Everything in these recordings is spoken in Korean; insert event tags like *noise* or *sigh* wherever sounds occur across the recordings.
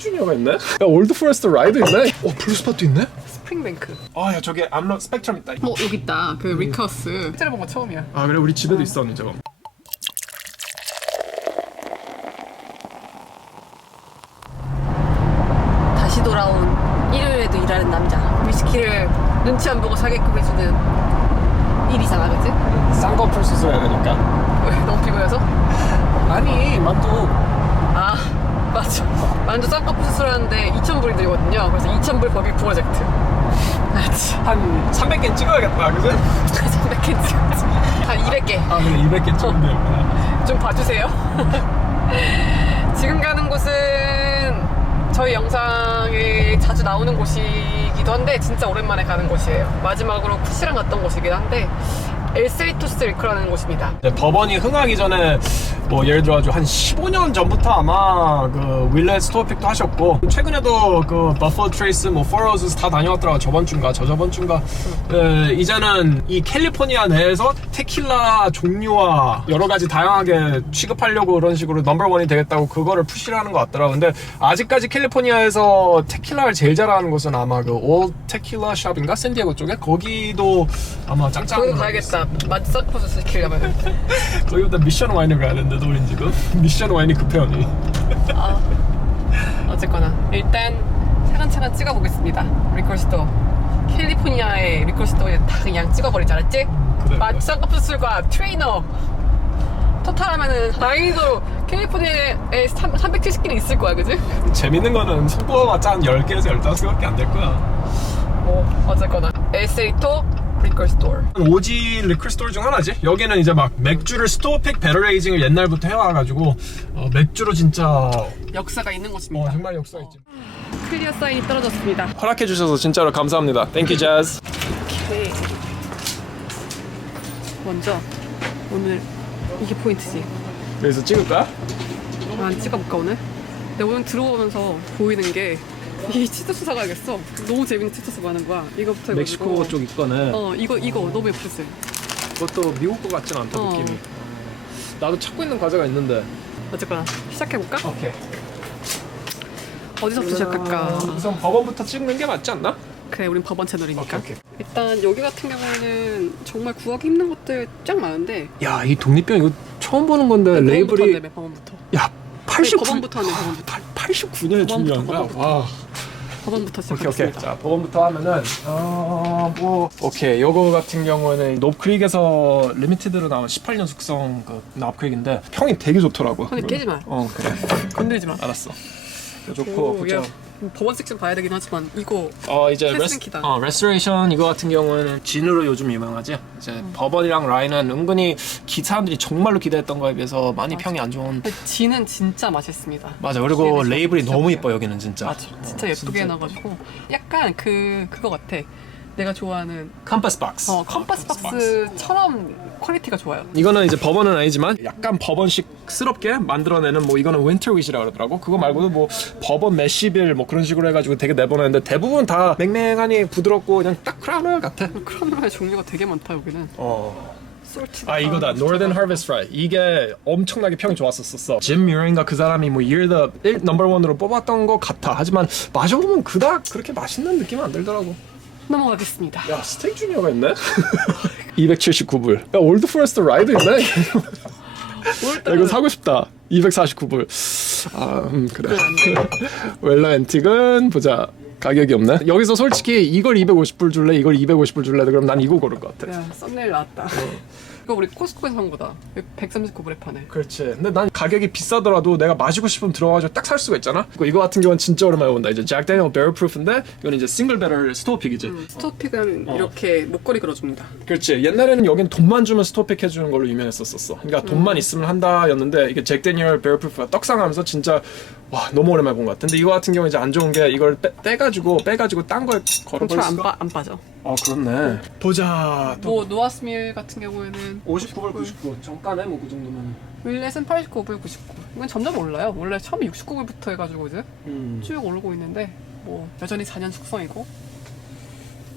주니어가 있네? 야 올드 포레스트 라이드 있네? 어 블루스팟도 있네? 스프링뱅크. 아 야 저기 암록 스펙트럼 있다 어 여기 있다. 그 리커스. 실제로 본 거 처음이야. 아 그래 우리 집에도 있어 언니 저거 다시 돌아온 일요일에도 일하는 남자. 위스키를 눈치 안 보고 사게끔 해주는 일이잖아, 그치? 싼거 풀수스 해야 되니까 왜 너무 피곤해서? 아니 만두 아 맞아. 만두 쌍꺼풀 수술하는데 2,000불이 들거든요. 그래서 2,000불 버기 프로젝트. 알지? 한 300개 찍어야겠다 그지? 300개 찍었지. 한 200개. 아 그래 200개 찍으면 되겠구나 *laughs* 좀 봐주세요. *laughs* 지금 가는 곳은 저희 영상에 자주 나오는 곳이기도 한데 진짜 오랜만에 가는 곳이에요. 마지막으로 푸시랑 갔던 곳이긴 한데 엘세리토스 리크라는 곳입니다. 네, 법원이 흥하기 전에 뭐 예를 들어 한 15년 전부터 아마 그 윌렛 스토어픽도 하셨고 최근에도 그 버퍼 트레이스 뭐 포로즈 다 다녀왔더라고 저번 주인가 저저번 주인가. 네, 이제는 이 캘리포니아 내에서 테킬라 종류와 여러 가지 다양하게 취급하려고 그런 식으로 넘버원이 되겠다고 그거를 푸시를 하는 것 같더라고. 근데 아직까지 캘리포니아에서 테킬라를 제일 잘하는 곳은 아마 그 올 테킬라 샵인가? 샌디에고 쪽에? 거기도 아마 짱짱 거기도 가야겠다. 수술 시키려면. *laughs* 거기보다 미션 와인을 가야 되는데 우린 지금 미션 와인이 급해 언니 아, 어쨌거나 일단 차근차근 찍어보겠습니다. 리콜스토어. 캘리포니아의 리콜스토어에 다 그냥 찍어버리지 않았지? 그래. 쌍꺼풀 수술과 트레이너 토탈하면은 난이도 캘리포니아에 370개는 있을 거야, 그지? 재밌는 거는 속보봤자 한 10개에서 15개밖에 안 될 거야 뭐 어쨌거나 엘세리토 리콜스토어. 오지 리클 스토어 중 하나지 여기는 이제 막 맥주를 스토어팩 배럴에이징을 옛날부터 해와가지고 어, 맥주로 진짜 역사가 있는 어, 곳입니다. 정말 역사 있지 클리어 사인이 떨어졌습니다. 허락해 주셔서 진짜로 감사합니다 땡큐 재즈 오케이. 먼저 오늘 이게 포인트지. 여기서 찍을까? 안 찍어볼까 오늘? 내가 오늘 들어오면서 보이는 게 *laughs* 이 치토스 사가야겠어. 너무 재밌는 치토스 많은 거야. 이거부터 멕시코 해가지고. 쪽 있거는 어 이거 이거 너무 예쁘지. 그것도 미국 거 같진 않다 어. 느낌이 나도 찾고 있는 과자가 있는데 어쨌거나 시작해볼까? 오케이 어디서부터 시작할까? 우선 법원부터 찍는 게 맞지 않나? 그래 우린 법원 채널이니까. 오케이, 오케이. 일단 여기 같은 경우에는 정말 구하기 힘든 것들 쫙 많은데 야 이 독립병 이거 처음 보는 건데 법원부터 레이블이 하네, 법원부터. 야 89... 법원부터 하네, 법원부터. 89년에 법원부터, 중요한 거야? 법원부터. 와 법원부터 오케이 오케이 시작하겠습니다. 자 법원부터 하면은 어뭐 오케이. 요거 같은 경우는 노크릭에서 리미티드로 나온 18년 숙성 그 나프릭인데 평이 되게 좋더라고 손에 깨지 마. 어 그래. *laughs* 건드리지 마. 알았어. 좋고 오, 보자 야, 법원 섹션 봐야 되긴 하지만 이거 어 이제 레스, 패스링키다. 어, 레스토레이션 이거 같은 경우는 진으로 요즘 유명하지 이제 음. 법원이랑 라인은 은근히 기 사람들이 정말로 기대했던 거에 비해서 많이 평이 안 좋은 근데 진은 진짜 맛있습니다. 맞아 그리고 레이블이 너무. 이뻐 여기는 진짜 맞아. 진짜 예쁘게 진짜 해놔가지고 약간 그 그거 같아. 내가 좋아하는 컴퍼스 박스. 어 컴퍼스 박스처럼 퀄리티가 좋아요. 이거는 이제 법원은 아니지만 약간 법원식스럽게 만들어내는 뭐 이거는 윈터 윗이라 그러더라고. 그거 말고도 뭐 법원 메시빌 뭐 그런 식으로 해가지고 되게 내보내는데 대부분 다 맹맹하니 부드럽고 그냥 딱 크라우널 같아. 크로노의 종류가 되게 많다 여기는. 어. 솔티. 아 이거다. Northern Harvest Fry. 이게 엄청나게 평이 좋았었어. 짐 뮤어인가 그 사람이 뭐 Year the 1 넘버 원으로 뽑았던 것 같아. 하지만 마셔보면 그닥 그렇게 맛있는 느낌은 안 들더라고 넘어가겠습니다. 야 스테이크 주니어가 있네 *laughs* 279불 야 올드 포레스트 라이드 있네 야, 이거 사고 싶다. 249불. 아, 음, 그래. 웰러 앤틱은 보자. 가격이 없네. 여기서 솔직히 이걸 250불 줄래? 이걸 250불 줄래? 그럼 난 이거 고를 것 같아. 야 썸네일 나왔다. 이거 우리 코스코에서 산 거다. 139불에 파네. 그렇지. 근데 난 가격이 비싸더라도 내가 마시고 싶으면 들어가가지고 딱살 수가 있잖아. 그리고 이거 같은 경우는 진짜 오랜만에 본다. 이제 잭 데니얼 베럴 프루프인데 이건 이제 싱글 배럴 스토어픽이지. 스토픽은 이렇게 목걸이 걸어줍니다. 그렇지. 옛날에는 여긴 돈만 주면 스토어픽 해주는 걸로 유명했었었어. 그러니까 돈만 있으면 한다였는데 이게 잭 데니얼 베럴 프루프가 떡상하면서 진짜 와 너무 오랜만에 본 것 같은데 이거 같은 경우 이제 안 좋은 게 이걸 빼, 떼가지고 빼가지고 딴 거에 걸어버릴 수가. 안 빠져. 아 그렇네. 보자. 또 뭐 노아스밀 같은 경우에는 59불 99. 정가네 뭐 그 정도면. 윌렛은 89불 99. 이건 점점 올라요. 원래 처음에 69불부터 해가지고 이제 음. 쭉 오르고 있는데 뭐 여전히 4년 숙성이고.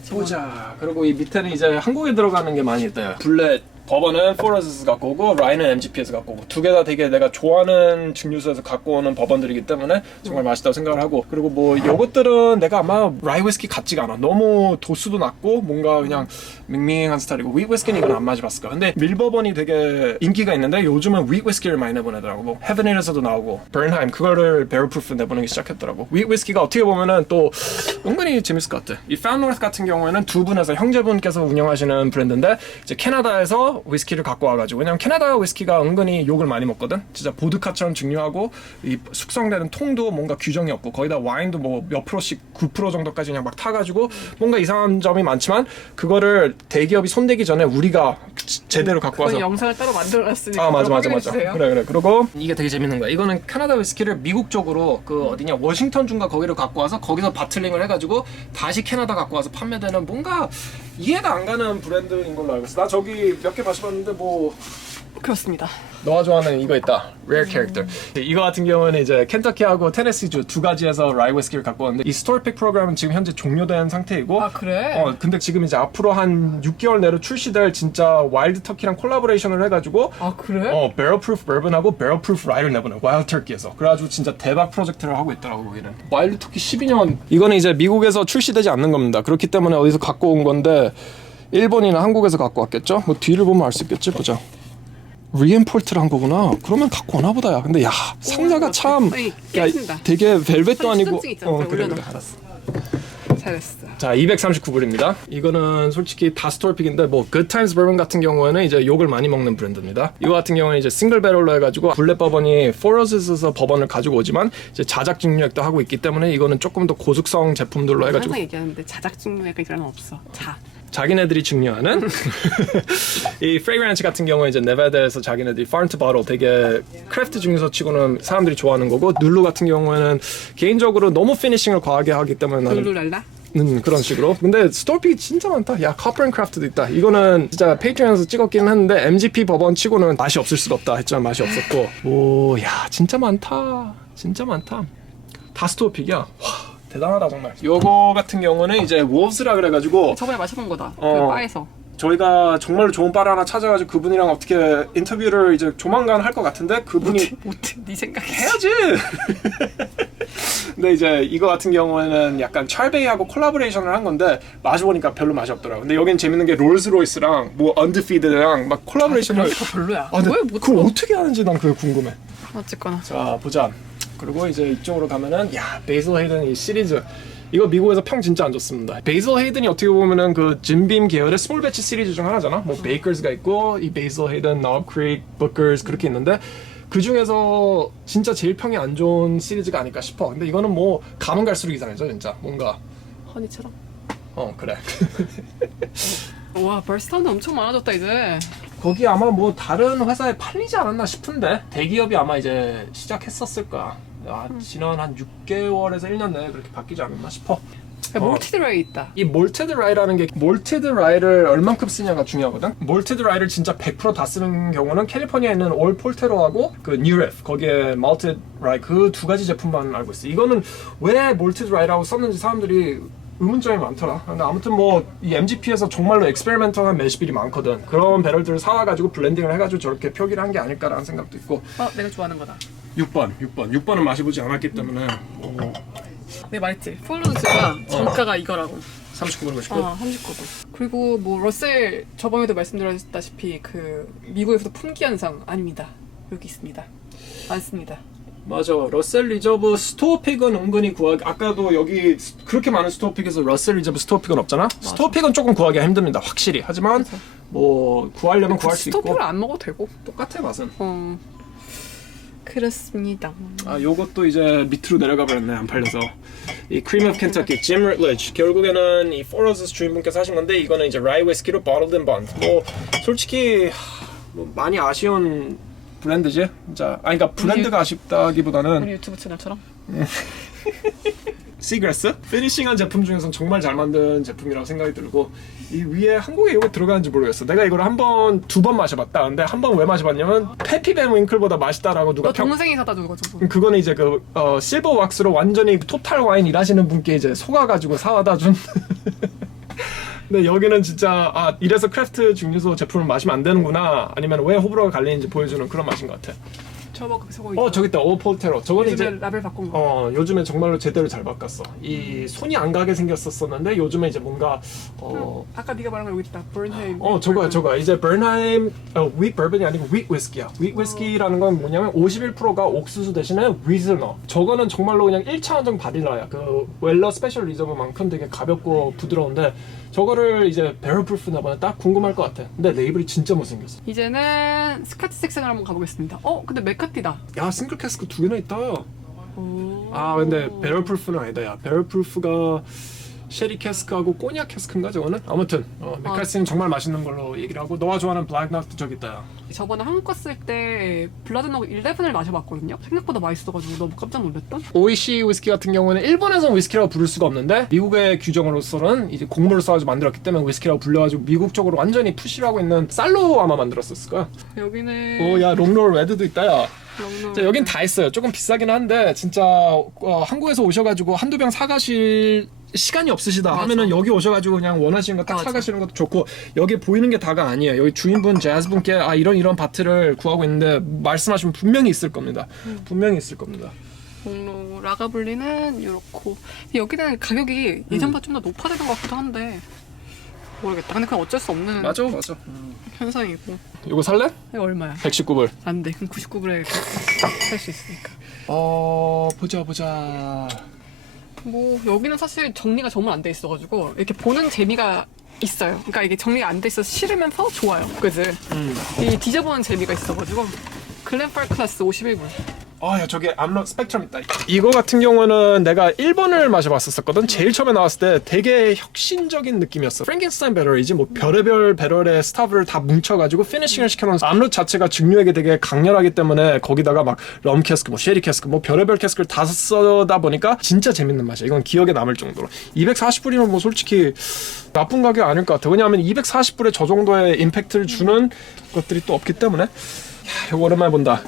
보자. 그리고 이 밑에는 이제 한국에 들어가는 게 많이 있다. 블렛 버번은 포러스에서 갖고 오고 라인은 MGP에서 갖고 오고 두 개 다 되게 내가 좋아하는 증류소에서 갖고 오는 버번들이기 때문에 정말 맛있다고 생각을 하고 그리고 뭐 요것들은 내가 아마 라이 위스키 같지가 않아. 너무 도수도 낮고 뭔가 그냥 밍밍한 스타일이고 윗 위스키는 이건 안 마셔봤을 거야 근데 밀버번이 되게 인기가 있는데 요즘은 윗 위스키를 많이 내보내더라고. 뭐 헤븐힐에서도 나오고 버ን하임 그거를 베럴프루프 내보내기 시작했더라고. 윗 위스키가 어떻게 보면은 또 은근히 재밌을 것 같아. 이 파운노스 같은 경우에는 두 분에서 형제분께서 운영하시는 브랜드인데 이제 캐나다에서 위스키를 갖고 와가지고. 왜냐면 캐나다 위스키가 은근히 욕을 많이 먹거든? 진짜 보드카처럼 중요하고 이 숙성되는 통도 뭔가 규정이 없고 거기다 와인도 뭐 몇 프로씩 9% 정도까지 그냥 막 타가지고 뭔가 이상한 점이 많지만 그거를 대기업이 손대기 전에 우리가 지- 제대로 갖고 와서 영상을 따로 만들어놨으니까 아 맞아 맞아 맞아 주세요. 그래 그래. 그리고 이게 되게 재밌는 거야. 이거는 캐나다 위스키를 미국 쪽으로 그 어디냐 워싱턴 주인가 거기를 갖고 와서 거기서 바틀링을 해가지고 다시 캐나다 갖고 와서 판매되는 뭔가 이해가 안 가는 브랜드인 걸로 알고 있어. 나 저기 몇 개 마셔봤는데 뭐 그렇습니다. 너가 좋아하는 이거 있다. Rare Character. 이거 같은 경우는 이제 켄터키하고 테네시주 두 가지에서 라이 위스키를 갖고 왔는데 이 스토리픽 프로그램은 지금 현재 종료된 상태이고 아 그래? 어 근데 지금 이제 앞으로 한 6개월 내로 출시될 진짜 와일드 터키랑 콜라보레이션을 해가지고 아 그래? 어 배럴 프루프 버번하고 배럴 프루프 라이를 내보내 와일드 터키에서 그래가지고 진짜 대박 프로젝트를 하고 있더라고 거기는 와일드 터키 12년 이거는 이제 미국에서 출시되지 않는 겁니다 그렇기 때문에 어디서 갖고 온 건데 일본이나 한국에서 갖고 왔겠죠 뭐 뒤를 보면 알 수 있겠지 보자 리엠폴트를 한 거구나 그러면 갖고 오나 보다 야 근데 야 상자가 참 아니, 야, 깨진다. 되게 벨벳도 아니고 있잖아. 어 그래 그래 올려놔. 알았어 잘했어. 자, 239불입니다. 이거는 솔직히 다 스토어픽인데 뭐 굿타임스 버번 같은 경우에는 이제 욕을 많이 먹는 브랜드입니다. 이거 같은 경우는 이제 싱글 배럴로 해가지고 블랙 버번이 포러스에서 버번을 가지고 오지만 이제 자작 증류액도 하고 있기 때문에 이거는 조금 더 고숙성 제품들로 해가지고 항상 얘기하는데 자작증 약간 이런 거 없어. 자. 자기네들이 증류하는 *laughs* 이 프레그란츠 같은 경우에 이제 네바다에서 자기네들이 to bottle 되게 크래프트 중에서 치고는 사람들이 좋아하는 거고 눌루 같은 경우에는 개인적으로 너무 피니싱을 과하게 하기 때문에 나는 룰루랄라? 음, 그런 식으로. 근데 스토어픽이 진짜 많다. 야, 커퍼 앤 크래프트도 있다. 이거는 진짜 페이트리언에서 찍었긴 했는데 MGP 법원 치고는 맛이 없을 수가 없다 했지만 맛이 없었고. 오, 야, 진짜 많다. 진짜 많다. 다 스토어픽이야. 와, 대단하다 정말. 요거 같은 경우는 이제 wolves라 그래가지고 저번에 마셔본 거다. 어. 그 바에서. 저희가 정말로 좋은 바를 하나 찾아가지고 그분이랑 어떻게 인터뷰를 이제 조만간 할 것 같은데 그분이 못해. 네 생각이. 해야지. *laughs* 근데 이제 이거 같은 경우에는 약간 찰베이하고 콜라보레이션을 한 건데 마셔보니까 별로 맛이 없더라고. 근데 여긴 재밌는 게 롤스로이스랑 뭐 언드피드랑 막 콜라보레이션을. 다 별로야. 아, 근데 왜 못? 그걸 어떻게 하는지 난 그게 궁금해. 어쨌거나. 자 보자. 그리고 이제 이쪽으로 가면은 야 베이슬 헤이든 이 시리즈. 이거 미국에서 평 진짜 안 좋습니다. 베이슬 헤이든이 어떻게 보면은 그 진빔 계열의 스몰 배치 시리즈 중 하나잖아. 뭐 베이커스가 있고 이 베이슬 헤이든, 나업 크릭, 버커스 그렇게 있는데 그 중에서 진짜 제일 평이 안 좋은 시리즈가 아닐까 싶어. 근데 이거는 뭐 가면 갈수록 이상해져 진짜 뭔가 허니처럼. 어 그래. *laughs* 와 벌스타운드 엄청 많아졌다 이제. 거기 아마 뭐 다른 회사에 팔리지 않았나 싶은데 대기업이 아마 이제 시작했었을 거야. 아, 지난 한 6개월에서 1년 내에 그렇게 바뀌지 않았나 싶어. 야, 어. 몰티드 라이 있다. 이 몰테드 라이라는 게 몰테드 라이를 얼만큼 쓰냐가 중요하거든. 몰테드 라이를 진짜 100%다 쓰는 경우는 캘리포니아에 있는 올 폴테로하고 그 뉴레프 거기에 malted 라이 그 두 가지 제품만 알고 있어. 이거는 왜 몰테드 라이라고 썼는지 사람들이 의문점이 많더라. 근데 아무튼 뭐 이 MGP에서 정말로 익스페리멘털한 매시빌이 많거든. 그런 배럴들을 사와가지고 블렌딩을 해가지고 저렇게 표기를 한 게 아닐까라는 생각도 있고. 어 내가 좋아하는 거다. 6번, 6번, 6번은 마셔보지 않았기 때문에 뭐 내가 말했지. 폴로즈가 정가가 이거라고. 39번 마시고. 아 39분. 그리고 뭐 러셀 저번에도 말씀드렸다시피 그 미국에서도 품귀 현상 아닙니다. 여기 있습니다. 많습니다. 맞아 러셀 리저브 스토어픽은 은근히 구하기 아까도 여기 스- 그렇게 많은 스토어픽에서 러셀 리저브 스토어픽은 없잖아 스토어픽은 조금 구하기가 힘듭니다 확실히 하지만. 뭐 구하려면 구할 수 있고 스토픽을 안 먹어도 되고. 똑같아 맛은 어 그렇습니다. 아 요것도 이제 밑으로 내려가 버렸네 안 팔려서. 이 크림 오브 켄터키 짐 리틀리지 결국에는 이 포러스 주인분께서 하신 건데 이거는 이제 라이 위스키로 bottled and bond. 뭐 솔직히 하, 뭐 많이 아쉬운 브랜드지? 진짜 아니 그러니까 브랜드가 아쉽다기보다는 우리 유튜브 채널처럼. *laughs* 시그레스 피니싱한 제품 중에서 정말 잘 만든 제품이라고 생각이 들고 이 위에 한국에 이거 들어가는지 모르겠어. 내가 이걸 한 번 두 번 마셔봤다. 근데 한 번 왜 마셔봤냐면 페피벤 윙클보다 맛있다라고 누가 너 평. 동생이 사다 준 거죠. 음, 그거는 이제 그 어, 실버 왁스로 완전히 토탈 와인 일하시는 분께 이제 속아가지고 사와다 준 *laughs* 근데 여기는 진짜 아 이래서 크래프트 증류소 제품을 마시면 안 되는구나 아니면 왜 호불호가 갈리는지 보여주는 그런 맛인 것 같아. 저거 저거 어 저기 있다 오 폴테로. 저거는 요즘에 이제 라벨 바꾼 거. 어 요즘에 정말로 제대로 잘 바꿨어. 이 손이 안 가게 생겼었었는데 요즘에 이제 뭔가 어. 아까 네가 말한 거 여기 있다. 버른헤임. 어 저거야 저거야 이제 버나임 어, 윗 버번이 아니고 윗 위스키야 윗 위스키라는 건 뭐냐면 51%가 옥수수 대신에 위즈 넣어 저거는 정말로 그냥 1차 원정 바닐라야 그 웰러 스페셜 리저브만큼 되게 가볍고 부드러운데 저거를 이제 배럴 프루프나 보면 딱 궁금할 것 같아 근데 레이블이 진짜 못생겼어 이제는 스카치 섹션을 한번 가보겠습니다. 어, 근데 메카 티다. 야 싱글 캐스크 두 개나 있다 오. 아 근데 배럴 프루프는 아니다 야 배럴 프루프가 쉐리 캐스크하고 꼬냑 캐스크인가 저거는? 아무튼 어, 맥카스는 정말 맛있는 걸로 얘기를 하고 너가 좋아하는 블랙 넛도 저기 있다 야. 저번에 한국 갔을 때 블라드노그 11을 마셔봤거든요. 생각보다 맛있어가지고 너무 깜짝 놀랐던. 오이시 위스키 같은 경우는 일본에서는 위스키라고 부를 수가 없는데 미국의 규정으로서는 이제 곡물을 써가지고 만들었기 때문에 위스키라고 불려가지고 미국 쪽으로 완전히 푸시를 하고 있는 쌀로 아마 만들었었을 거야. 여기는 오야 롱롤 레드도 있다 야. 자, 여긴 다 있어요. 조금 비싸긴 한데 진짜 어, 한국에서 오셔가지고 한두 병 사가실 시간이 없으시다 맞아. 하면은 여기 오셔가지고 그냥 원하시는 거 딱 맞아. 사가시는 것도 좋고 여기 보이는 게 다가 아니에요. 여기 주인분 재즈분께 아 이런 이런 바트를 구하고 있는데 말씀하시면 분명히 있을 겁니다. 분명히 있을 겁니다. 종로 라가블리는 이렇고 여기는 가격이 예전보다 좀 더 높아지는 것 같기도 한데 모르겠다. 근데 그건 어쩔 수 없는 맞아 맞아. 현상이고 이거 살래? 이거 얼마야? 119불. 안 돼. 그럼 99불에 살 수 있으니까. 어 보자 보자. 뭐 여기는 사실 정리가 정말 안 돼 있어가지고 이렇게 보는 재미가 있어요. 그러니까 이게 정리가 안 돼 있어서 싫으면서 좋아요. 그지? 음. 이 뒤져보는 재미가 있어가지고 글렌팔 클래스 51불. 아야 저기 암로 스펙트럼 있다. 이거 같은 경우는 내가 1번을 마셔봤었거든. 제일 처음에 나왔을 때 되게 혁신적인 느낌이었어. 프랭켄스타인 배럴이지 뭐 별의별 배럴에 스타브를 다 뭉쳐가지고 피니싱을 시켜놓은 암로 자체가 증류액이 되게 강렬하기 때문에 거기다가 막 럼 캐스크, 뭐 쉐리 캐스크, 뭐 별의별 캐스크를 다 써다 보니까 진짜 재밌는 맛이야. 이건 기억에 남을 정도로. 240불이면 뭐 솔직히 나쁜 가격 아닐 것 같아. 왜냐하면 240불에 저 정도의 임팩트를 주는 것들이 또 없기 때문에. 야, 이거 오랜만에 본다.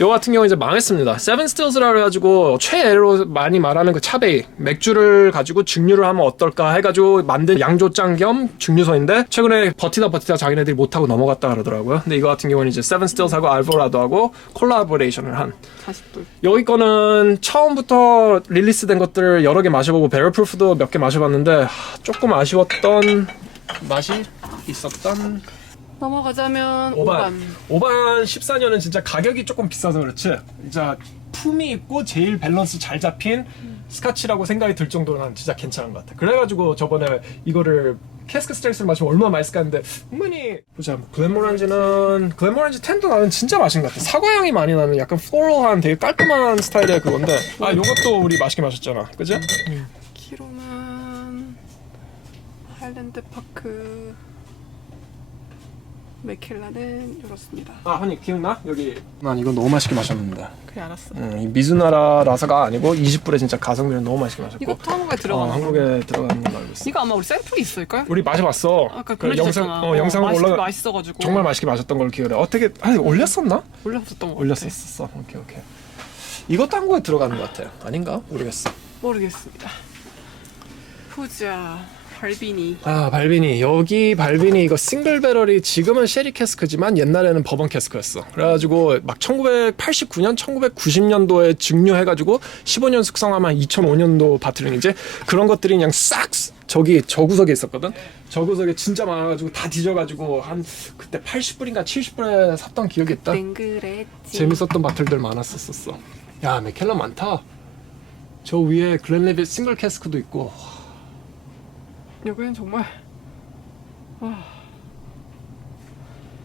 요 같은 경우 이제 망했습니다. 세븐 스틸즈라 그래가지고 최애로 많이 말하는 그 차베이 맥주를 가지고 증류를 하면 어떨까 해가지고 만든 양조장 겸 증류소인데 최근에 버티다 버티다 자기네들이 못하고 넘어갔다 그러더라고요. 근데 이거 같은 경우는 이제 세븐 스틸즈하고 알보라도하고 콜라보레이션을 한 40불. 여기 거는 처음부터 릴리스된 것들 여러 개 마셔보고 배럴프루프도 몇 개 마셔봤는데 하, 조금 아쉬웠던 맛이 있었던 넘어가자면 5반. 5반. 5반 14년은 진짜 가격이 조금 비싸서 그렇지. 진짜 품이 있고 제일 밸런스 잘 잡힌 스카치라고 생각이 들 정도로 난 진짜 괜찮은 것 같아. 그래가지고 저번에 이거를 캐스크 스트레스를 마시면 얼마나 맛있을까 했는데 은근히 보자 글렌모란지는 글렌모란지 10도 나는 진짜 맛있는 것 같아 사과향이 많이 나는 약간 플로럴한 되게 깔끔한 스타일의 그건데 아 요것도 우리 맛있게 마셨잖아 그지? 키로만 하일랜드 파크 메켈라는 이렇습니다. 아 honey 기억나? 여기 난 이거 너무 맛있게 마셨는데 그래 알았어. 음, 이 미즈나라 라사가 아니고 20불에 진짜 가성비를 너무 맛있게 마셨고 이것도 한국에 어, 들어가는 거. 한국에 들어가는 걸로 알고 있어 이거 아마 우리 샘플이 있을걸? 우리 마셔봤어 아까 그 영상 그려주셨잖아. 어, 영상으로 맛있, 올라 맛있어가지고 정말 맛있게 마셨던 걸로 기억해 어떻게 아니 올렸었나? 올렸었던 거. 올렸었어 오케이 오케이 이것도 한국에 들어가는 것 같아요 아닌가? 모르겠어 모르겠습니다. 후자 발비니. 아 발비니. 여기 발비니 이거 싱글 배럴이 지금은 쉐리 캐스크지만 옛날에는 버번 캐스크였어. 그래가지고 막 1989년 1990년도에 증류해가지고 15년 숙성하면 2005년도 바틀링이지 그런 것들이 그냥 싹 저기 저 구석에 있었거든. 저 구석에 진짜 많아가지고 다 뒤져가지고 한 그때 80불인가 70불에 샀던 기억이 있다. 땡그레지 재밌었던 바틀들 많았었어. 야 맥켈런 많다. 저 위에 글렌레빗 싱글 캐스크도 있고 여기는 정말 와.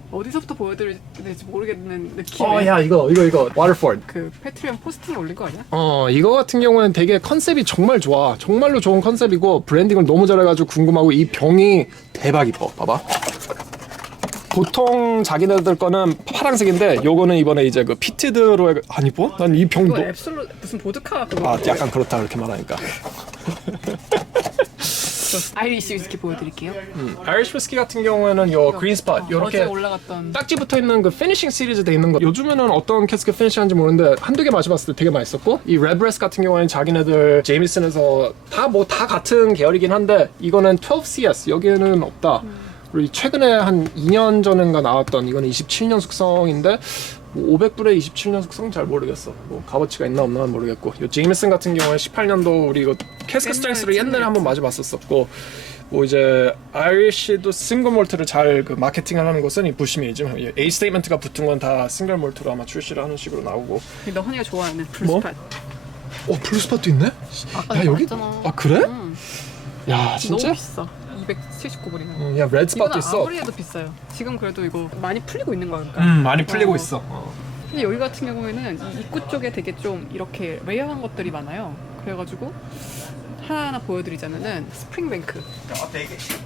어디서부터 보여드려야 될지 모르겠는 느낌의 어 야 이거 이거 이거 와터포드 그 패트리언 포스팅에 올린 거 아니야? 어 이거 같은 경우는 되게 컨셉이 정말 좋아 정말로 좋은 컨셉이고 브랜딩을 너무 잘해가지고 궁금하고 이 병이 대박 이뻐 봐봐 보통 자기네들 거는 파란색인데 요거는 이번에 이제 그 피티드로 해... 안 이뻐? 난이병 이거 너... 앱솔루 무슨 보드카 그거 아 약간 그렇다 그렇게 말하니까 *laughs* 아이리시 위스키 보여드릴게요. 아이리시 위스키 같은 경우에는 요 그린 스팟 어제 요렇게 올라갔던 딱지 붙어 있는 그 피니싱 시리즈 돼 있는 거. 요즘에는 어떤 캐스크 피니싱하는지 모르는데 한두 개 마셔봤을 때 되게 맛있었고 이 레브레스 같은 경우에는 자기네들 제이미슨에서 다 뭐 다 같은 계열이긴 한데 이거는 12CS 여기에는 없다. 그리고 최근에 한 2년 전인가 나왔던 이거는 27년 숙성인데 뭐 500불에 27년 숙성 잘 모르겠어 뭐 값어치가 있나 없나 모르겠고 이 제이미슨 같은 경우에 18년도 우리 이거 캐스크 스트렝스를 옛날에 한번 마셔봤었었고 뭐 이제 아이리시도 싱글 몰트를 잘 그 마케팅을 하는 것은 이 부시미이즘 A 스테이트먼트가 붙은 건 다 싱글 몰트로 아마 출시를 하는 식으로 나오고 너 허니가 좋아하는 뭐? 블루스팟. 어 블루스팟도 있네? 아까 야 여기 말했잖아. 아 그래? 음, 야 진짜? 너무 비싸. 279불이면. 어, 야 레드스팟도 이거는 있어 아무리 해도 비싸요. 지금 그래도 이거 많이 풀리고 있는 거니까. 음 많이 풀리고 어. 있어 어. 근데 여기 같은 경우에는 이 입구 쪽에 되게 좀 이렇게 레이어한 것들이 많아요. 그래가지고 하나하나 보여드리자면은 스프링뱅크 I'll take it.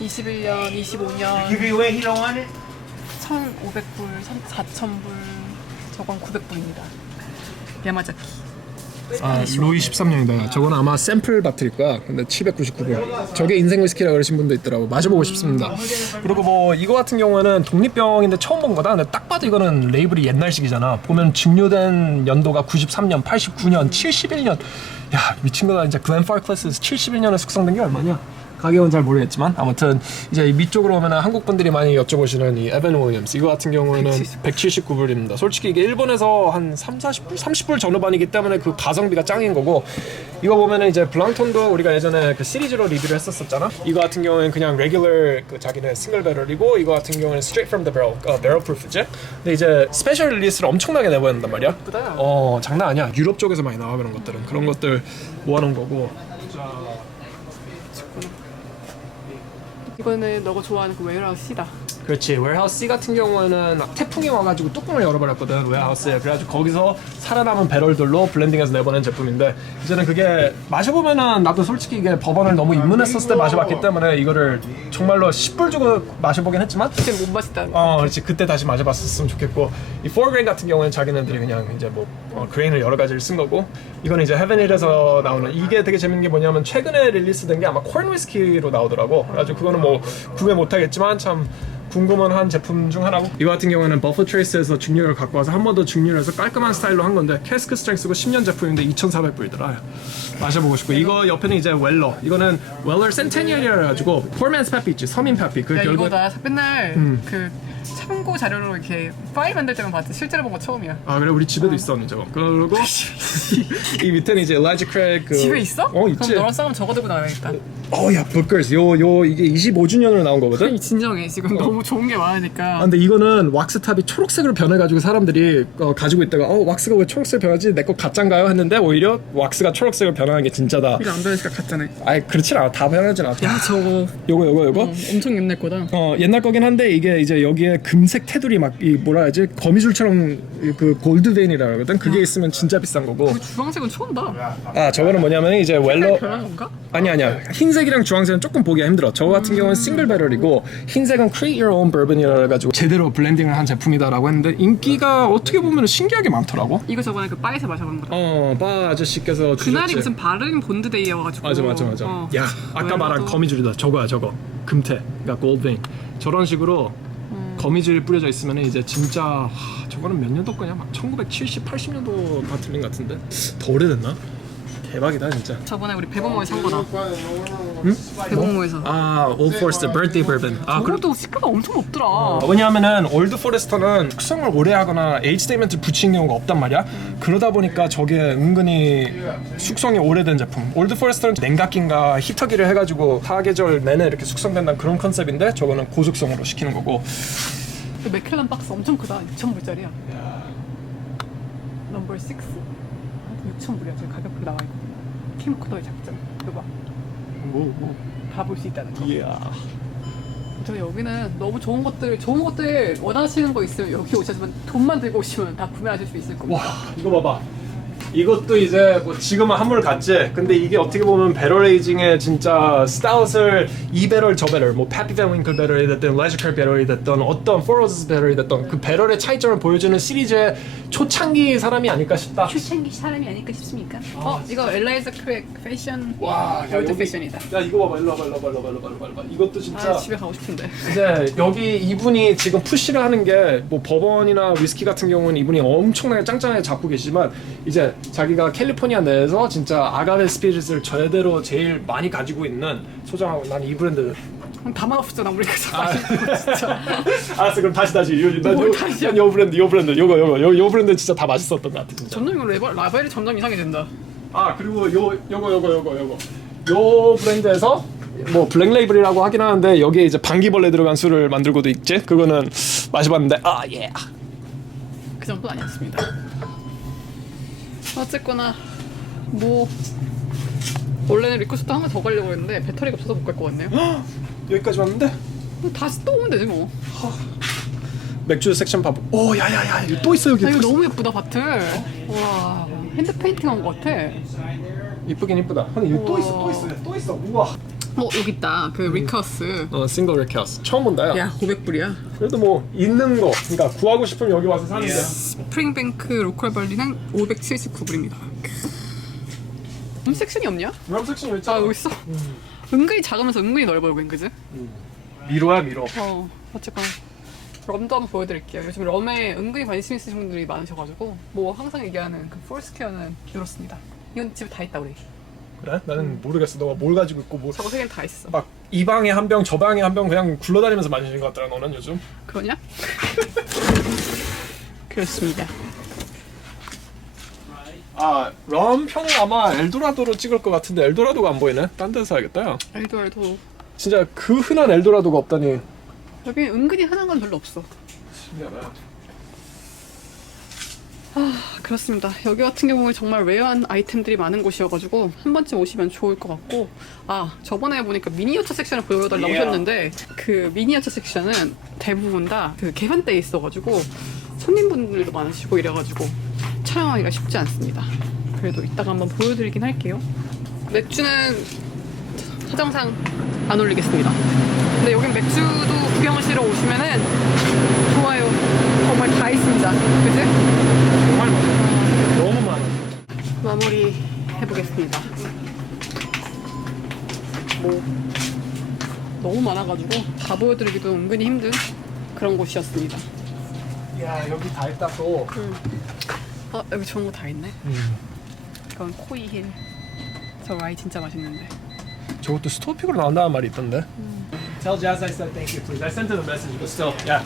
21년, 25년 Give it away. He don't want it. 1,500불, 4,000불 저건 900불입니다. 야마자키 아 루이 13년이다. 저건 아마 샘플 바트일 거야. 근데 799불 저게 인생 위스키라 그러신 분도 있더라고. 마셔보고 싶습니다. 그리고 뭐 이거 같은 경우에는 독립병인데 처음 본 거다? 근데 딱 봐도 이거는 레이블이 옛날식이잖아. 보면 증류된 연도가 93년 89년 71년. 야 미친 거다. 진짜 글렌 파클래스에서 71년에 숙성된 게 얼마냐 가격은 잘 모르겠지만 아무튼 이제 이 밑쪽으로 오면 한국 분들이 많이 여쭤보시는 이 에벤 윌리엄스 이거 같은 경우에는 179 불입니다. 솔직히 이게 일본에서 한 3, 40불, 30불 전후반이기 때문에 그 가성비가 짱인 거고 이거 보면은 이제 블랑톤도 우리가 예전에 그 시리즈로 리뷰를 했었었잖아. 이거 같은 경우에는 그냥 레귤러 그 자기네 싱글 배럴이고 이거 같은 경우에는 straight from the barrel, 어, barrel proof지. 근데 이제 스페셜 릴리스를 엄청나게 내보낸단 말이야. 어 장난 아니야. 유럽 쪽에서 많이 나와 그런 것들은 그런 것들 모아놓은 거고. 이거는 너가 좋아하는 그 웨어하우스 C다. 그렇지. 웨어하우스 C 같은 경우에는 태풍이 와가지고 뚜껑을 열어버렸거든 웨어하우스에. 그래가지고 거기서 살아남은 배럴들로 블렌딩해서 내보낸 제품인데 이제는 그게 마셔보면은 나도 솔직히 이게 버번을 너무 입문했었을 때 마셔봤기 때문에 이거를 정말로 10불 주고 마셔보긴 했지만 그때 못 마시다. 어 그렇지. 그때 다시 마셔봤었으면 좋겠고 이 4그레인 같은 경우는 자기네들이 그냥 이제 뭐 어, 그레인을 여러 가지를 쓴 거고 이거는 이제 헤븐힐에서 나오는 이게 되게 재밌는 게 뭐냐면 최근에 릴리스된 게 아마 콜 위스키로 나오더라고. 그래가지고 그거는 뭐 구매 못하겠지만 참 궁금한 한 제품 중 하나고. 이거 같은 경우는 버퍼 트레이스에서 증류를 갖고 와서 한 번 더 증류를 해서 깔끔한 스타일로 한 건데 캐스크 스트렝스고 10년 제품인데 2,400불이더라 마셔보고 싶고. 이거 옆에는 이제 웰러. 이거는 웰러 센테니얼이라 해가지고 폴맨스 페피 있지. 서민 페피. 그 야 결국 이거 나 맨날 음. 그 참고 자료로 이렇게 파일 만들 때만 봤지. 실제로 본 거 처음이야. 아 그래? 우리 집에도 있었는 저거. 그리고 *laughs* 이 밑에는 이제 엘라이즈 크랙 그 집에 있어? 어 있지. 그럼 너랑 싸우면 저거 들고 나가야겠다. 어야 부커스 요요 이게 25주년으로 나온 거거든? 아니 진정해. 지금 너무 좋은 게 많으니까. 아, 근데 이거는 왁스탑이 초록색으로 변해가지고 사람들이 어, 가지고 있다가 어 왁스가 왜 초록색 변하지? 내 거 가짠가요? 했는데 오히려 왁스가 초록색으로 변 하는 게 진짜다. 이거 안 변하니까 같잖아. 아이 그렇진 않아. 다 변하진 않아. 야 저거. 요거 요거 요거? 어, 엄청 옛날 거다. 어 옛날 거긴 한데 이게 이제 여기에 금색 테두리 막 이 뭐라 해야지? 거미줄처럼 이그 골드베인이라 그러거든? 그게 있으면 진짜 비싼 거고. 그 주황색은 처음 봐. 아 저거는 뭐냐면 이제 웰러 건가? 아니 아니야. 흰색이랑 주황색은 조금 보기가 힘들어. 저거 같은 경우는 싱글 배럴이고 흰색은 create your own bourbon이라 해가지고 제대로 블렌딩을 한 제품이다라고 했는데 인기가 어떻게 보면 신기하게 많더라고. 이거 저번에 그 바에서 마셔본 거다. 어바 아저씨께서 그날이 주셨지. 무슨 바른 본드데이여가지고. 맞아 맞아 맞아 어. 야 아까 말한 거미줄이다 저거야 저거 금태 그러니까 골드베인 저런 식으로 음. 거미줄이 뿌려져 있으면 이제 진짜 하, 저거는 몇 년도 거냐 막 1970, 80년도 다 틀린 것 같은데 더 오래됐나? 대박이다 진짜 저번에 우리 배봉모에서 산 거다. 배봉모에서. 아 올드 포레스트 birthday bourbon 아 저것도 시가가 엄청 높더라. 왜냐하면은 올드 포레스터는 숙성을 오래 하거나 에이지 스테이먼트 붙이는 경우가 없단 말이야. 그러다 보니까 저게 은근히 숙성이 오래된 제품. 올드 포레스터는 냉각기인가 히터기를 해가지고 사계절 내내 이렇게 숙성된다는 그런 컨셉인데 저거는 고숙성으로 시키는 거고. 그 맥켈란 박스 엄청 크다. 6,000불짜리야. 넘버 6? 6,000불이야. 저 가격표 나와 있고. 캠코더의 작전. 이거 봐. 뭐 뭐. 다볼수 있다는 거. 이야. 저 여기는 너무 좋은 것들, 좋은 것들 원하시는 거 있으면 여기 오시면 돈만 들고 오시면 다 구매하실 수 있을 겁니다. 와 이거 봐봐. 이것도 이제 뭐 지금은 한물 같지. 근데 이게 어떻게 보면 배럴 에이징의 진짜 스타웃을 이 배럴 저 배럴 뭐 패피 밴 윙클 배럴이 됐든 레저컬 배럴이 됐든 어떤 포로즈 배럴이 됐든 그 배럴의 차이점을 보여주는 시리즈의 초창기 사람이 아닐까 싶다. 초창기 사람이 아닐까 싶습니까? 어 이거 엘라이자 크랙 패션 와, 야, 월드 여기- 패션이다. 야 이거 봐봐, 일로 와봐, 일로 와봐, 일로 와봐, 일로 와봐, 일로 와봐. 이것도 진짜 아 집에 가고 싶은데. 이제 여기 이분이 지금 푸시를 하는 게 뭐 버번이나 위스키 같은 경우는 이분이 엄청나게 짱짱하게 잡고 계시지만 이제 자기가 캘리포니아 내에서 진짜 아가베 스피릿을 제대로 제일 많이 가지고 있는 소장하고 난 이 브랜드 다만 없었잖아 우리가 다 아. 진짜. 알았어 그럼 다시 다시 요, 난 뭘 요, 다시야? 난요 브랜드 요 브랜드 요거 요거 요, 요 브랜드 진짜 다 맛있었던 것 같아 진짜 점점 이거 레벨 라벨이 점점 이상해 된다. 아 그리고 요 요거 요거 요거 요거 요 브랜드에서 뭐 블랙 레이블이라고 하긴 하는데 여기에 이제 방귀벌레 들어간 술을 만들고도 있지 그거는 마셔봤는데 아예 그 정도 는 아니었습니다. 어쨌거나 뭐 원래는 리코스도 한번 더 가려고 했는데 배터리가 없어서 못 갈 것 같네요. 여기까지 왔는데 뭐 다시 또 오면 되지 뭐. 맥주 섹션 봐보. 오 야야야 이거 또 있어 여기. 아, 이거 또 있어. 너무 예쁘다 바틀. 와 핸드 페인팅 한 것 같아. 이쁘긴 이쁘다. 아니 여기 또 있어 또 있어 또 있어. 우와. 어 여기 있다 그 리커스. 어 싱글 레카스 처음 본다 야. 야 500불이야. 그래도 뭐 있는 거 그러니까 구하고 싶으면 여기 와서 사는 데 스프링뱅크 로컬 벌리는 579불입니다. 음 섹션이 없냐? 럼 섹션 여기 아. 여기 있어. 은근히 작으면서 은근히 넓어 여긴 그지? 미로야 미로. 어 어쨌건 럼도 한번 보여드릴게요. 요즘 럼에 은근히 관심 있으신 분들이 많으셔가지고 뭐 항상 얘기하는 그 폴스케어는 이렇습니다. 이건 집에 다 있다 우리. 그래? 나는 모르겠어. 너가 뭘 가지고 있고 뭐. 개는 다 있어. 막 이 방에 한 병, 저 방에 한 병 그냥 굴러다니면서 마시는 것 같더라. 너는 요즘. 그러냐? *laughs* 그렇습니다. 아, 럼 편은 아마 엘도라도로 찍을 것 같은데 엘도라도가 안 보이네. 딴 데서 사야겠다. 야. 엘도알도 진짜 그 흔한 엘도라도가 없다니. 여기 은근히 하는 건 별로 없어. 신기하다. 아, 그렇습니다. 여기 같은 경우는 정말 레어한 아이템들이 많은 곳이어가지고 한 번쯤 오시면 좋을 것 같고 아 저번에 보니까 미니어처 섹션을 보여달라고 Yeah. 하셨는데 그 미니어처 섹션은 대부분 다 그 개관돼 있어가지고 손님분들도 많으시고 이래가지고 촬영하기가 쉽지 않습니다. 그래도 이따가 한번 보여드리긴 할게요. 맥주는 사정상 안 올리겠습니다. 근데 여긴 맥주도 구경하시러 오시면은 좋아요. 정말 다 있습니다. 그지? 정말 많아. 너무 많아. 마무리 해보겠습니다. 뭐 너무 많아가지고 다 보여드리기도 은근히 힘든 그런 곳이었습니다. 야 여기 다 있다 또. 아 여기 좋은 거 다 있네. 이건 코이힐. 저 와이 진짜 맛있는데. 저것도 스토픽으로 나온다는 말이 있던데. Tell Jazz I said thank you, please. I sent her the message, but still, yeah.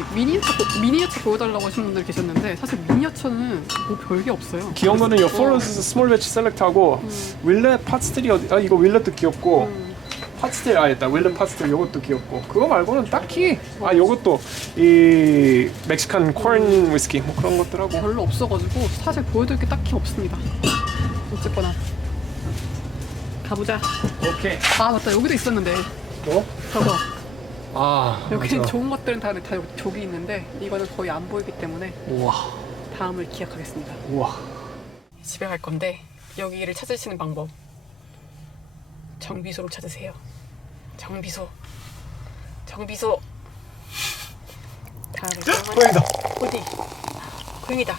이 미니어처 보- 미니어처 보여달라고 하신 분들 계셨는데 사실 미니어처는 뭐 별게 없어요. 귀여운 거는 요 포로스 스몰 배치 셀렉트하고 윌렛 팟스틸이 어디? 아 이거 윌렛도 귀엽고 팟스틸 아 있다 윌렛 팟스틸 요것도 귀엽고 그거 말고는 딱히 아 요것도 이 멕시칸 콘 위스키 뭐 그런 것들하고 별로 없어가지고 사실 보여드릴 게 딱히 없습니다. 어쨌거나 가보자. 오케이 아 맞다 여기도 있었는데 또? 저거 아 여기 맞아. *laughs* 좋은 것들은 다, 다 여기 있는데 이거는 거의 안 보이기 때문에 우와. 다음을 기약하겠습니다. 우와. 집에 갈 건데 여기를 찾으시는 방법. 정비소를 찾으세요. 정비소. 정비소. 다음에 고양이다. 어디? 고양이다